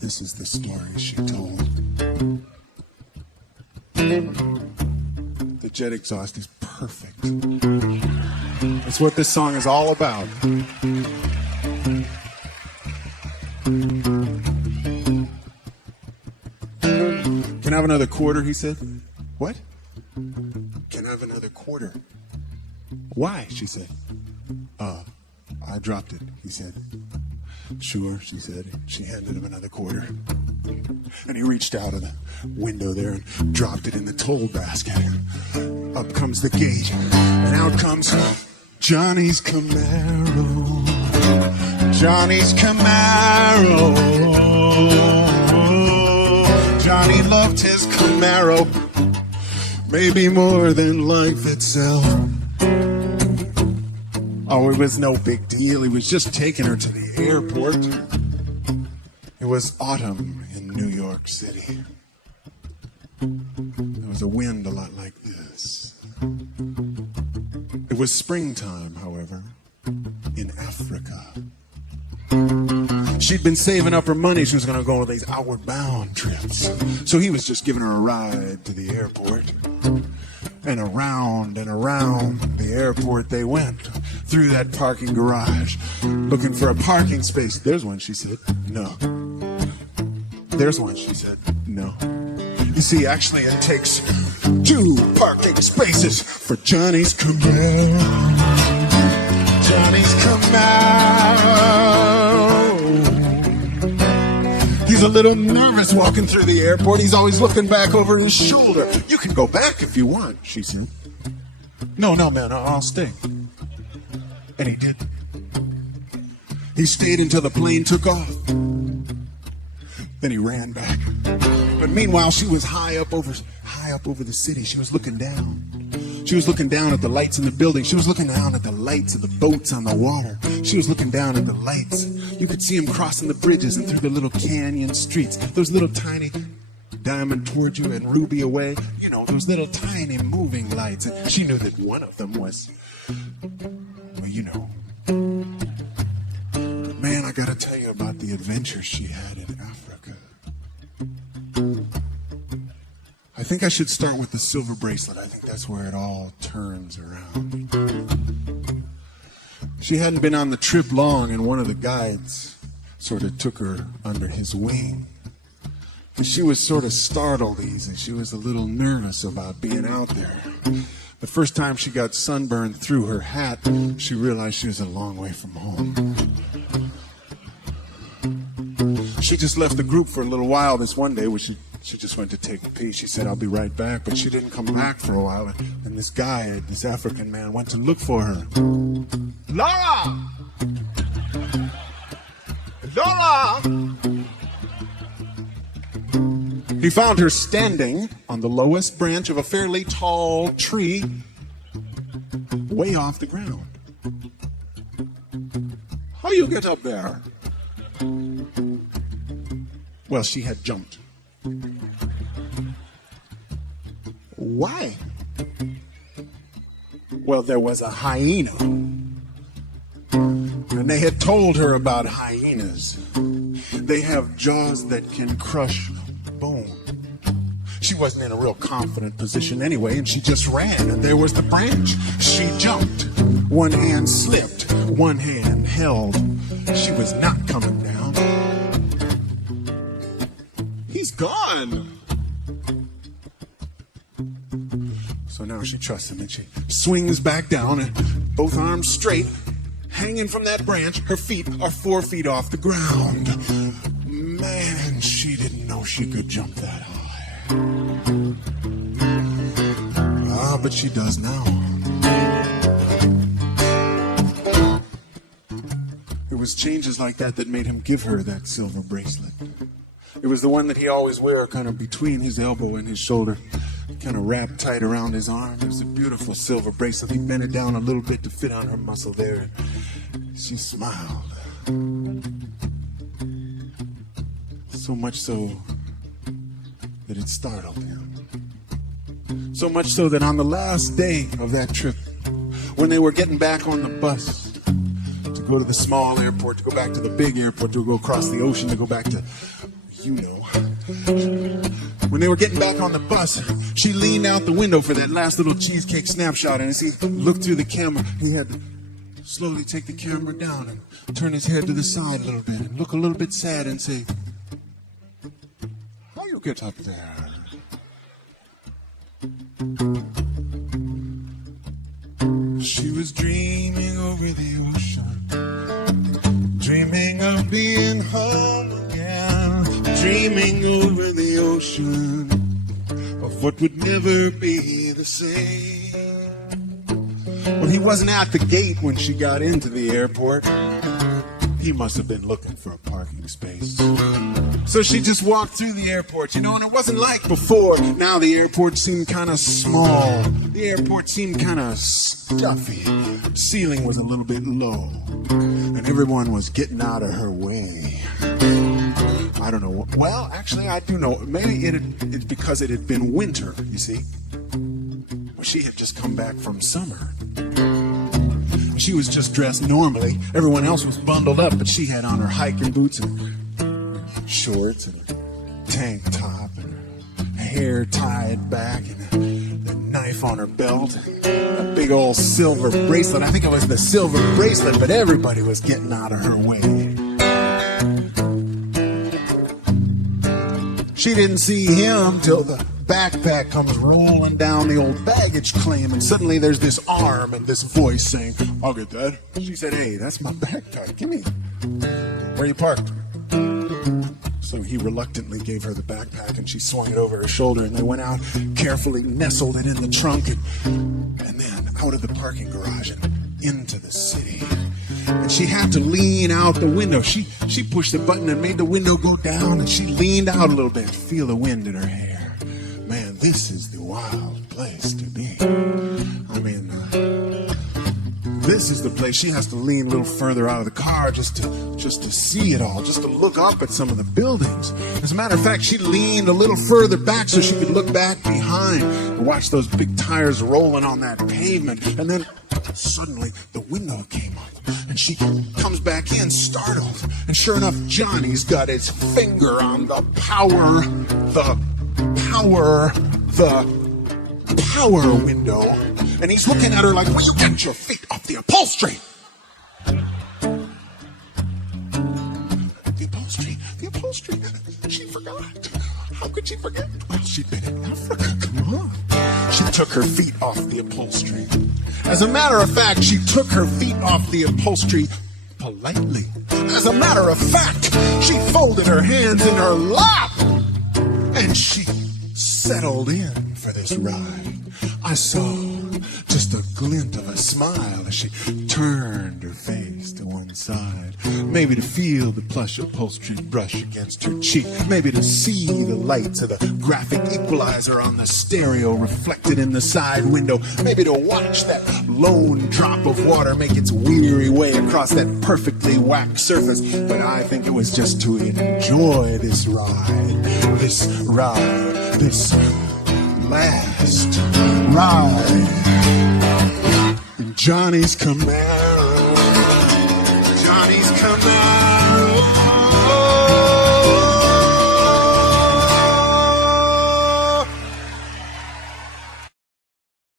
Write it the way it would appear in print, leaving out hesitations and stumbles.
This is the story she told. The jet exhaust is perfect. That's what this song is all about. Can I have another quarter, he said. What? Can I have another quarter? Why, she said. I dropped it, he said. Sure, she said. She handed him another quarter. And he reached out of the window there and dropped it in the toll basket. Up comes the gate, and out comes Johnny's Camaro. Johnny's Camaro. Johnny loved his Camaro, maybe more than life itself. Oh, it was no big deal. He was just taking her to the airport. It was autumn in New York City. There was a wind a lot like this. It was springtime, however, in Africa. She'd been saving up her money. She was going to go on these outward bound trips. So he was just giving her a ride to the airport. And around the airport they went, through that parking garage, looking for a parking space. There's one, she said. No. There's one, she said. No. You see, actually it takes 2 parking spaces for Johnny's Camaro. Johnny's Camaro. He's a little nervous walking through the airport. He's always looking back over his shoulder. You can go back if you want, she said. No, man, I'll stay. And he did. He stayed until the plane took off. Then he ran back. But meanwhile, she was high up over the city. She was looking down. She was looking down at the lights in the building. She was looking down at the lights of the boats on the water. She was looking down at the lights. You could see them crossing the bridges and through the little canyon streets. Those little tiny Diamond towards you and Ruby away. You know, those little tiny moving lights. And she knew that one of them was, well, you know. But man, I gotta tell you about the adventure she had in Africa. I think I should start with the silver bracelet. I think that's where it all turns around. She hadn't been on the trip long, and one of the guides sort of took her under his wing. And she was sort of startled easy. She was a little nervous about being out there. The first time she got sunburned through her hat, she realized she was a long way from home. She just left the group for a little while this one day, where she just went to take a pee. She said, I'll be right back. But she didn't come back for a while. And this guy, this African man, went to look for her. Laura! Laura! He found her standing on the lowest branch of a fairly tall tree, way off the ground. How you get up there? Well, she had jumped. Why? Well, there was a hyena. And they had told her about hyenas. They have jaws that can crush bone. She wasn't in a real confident position anyway, and she just ran, and there was the branch. She jumped. One hand slipped, one hand held. She was not coming down. He's gone. So now she trusts him, and she swings back down, and both arms straight, hanging from that branch. Her feet are 4 feet off the ground. Man, she didn't know she could jump that high. But she does now. It was changes like that that made him give her that silver bracelet. It was the one that he always wear kind of between his elbow and his shoulder, kind of wrapped tight around his arm. It was a beautiful silver bracelet. He bent it down a little bit to fit on her muscle there. She smiled. So much so that it startled him. So much so that on the last day of that trip, when they were getting back on the bus to go to the small airport, to go back to the big airport, to go across the ocean, to go back to you know. When they were getting back on the bus, she leaned out the window for that last little cheesecake snapshot, and as he looked through the camera, he had to slowly take the camera down and turn his head to the side a little bit and look a little bit sad and say, "How you get up there?" She was dreaming over the ocean, dreaming of being home again, dreaming over the ocean of what would never be the same. Well, he wasn't at the gate when she got into the airport. He must have been looking for a parking space. So she just walked through the airport, you know, and it wasn't like before. Now the airport seemed kind of small. The airport seemed kind of stuffy. The ceiling was a little bit low. And everyone was getting out of her way. I don't know. Well, actually, I do know. Maybe it's because it had been winter, you see. She had just come back from summer. She was just dressed normally. Everyone else was bundled up, but she had on her hiking boots and shorts and a tank top and her hair tied back and a knife on her belt and a big old silver bracelet. I think it was the silver bracelet, but everybody was getting out of her way. She didn't see him till the backpack comes rolling down the old baggage claim, and suddenly there's this arm and this voice saying, "I'll get that." She said, "Hey, that's my backpack. Give me. Where you parked?" So he reluctantly gave her the backpack, and she swung it over her shoulder, and they went out, carefully nestled it in the trunk, and then out of the parking garage and into the city. And she had to lean out the window. She pushed the button and made the window go down, and she leaned out a little bit, feel the wind in her hair. Man, this is the wild place to be. I mean, this is the place. She has to lean a little further out of the car just to see it all, just to look up at some of the buildings. As a matter of fact, she leaned a little further back so she could look back behind and watch those big tires rolling on that pavement. And then suddenly the window came up and she comes back in startled. And sure enough, Johnny's got his finger on the power window, and he's looking at her like, "Will you get your feet off the upholstery?" The upholstery. She forgot. How could she forget? Well, she'd been in Africa. Come on. She took her feet off the upholstery. As a matter of fact, she took her feet off the upholstery politely. As a matter of fact, she folded her hands in her lap, and she settled in for this ride. I saw just a glint of a smile as she turned her face to one side, maybe to feel the plush upholstery brush against her cheek, maybe to see the lights of the graphic equalizer on the stereo reflected in the side window, maybe to watch that lone drop of water make its weary way across that perfectly waxed surface. But I think it was just to enjoy this ride, this last ride in Johnny's Camaro. Johnny's Camaro.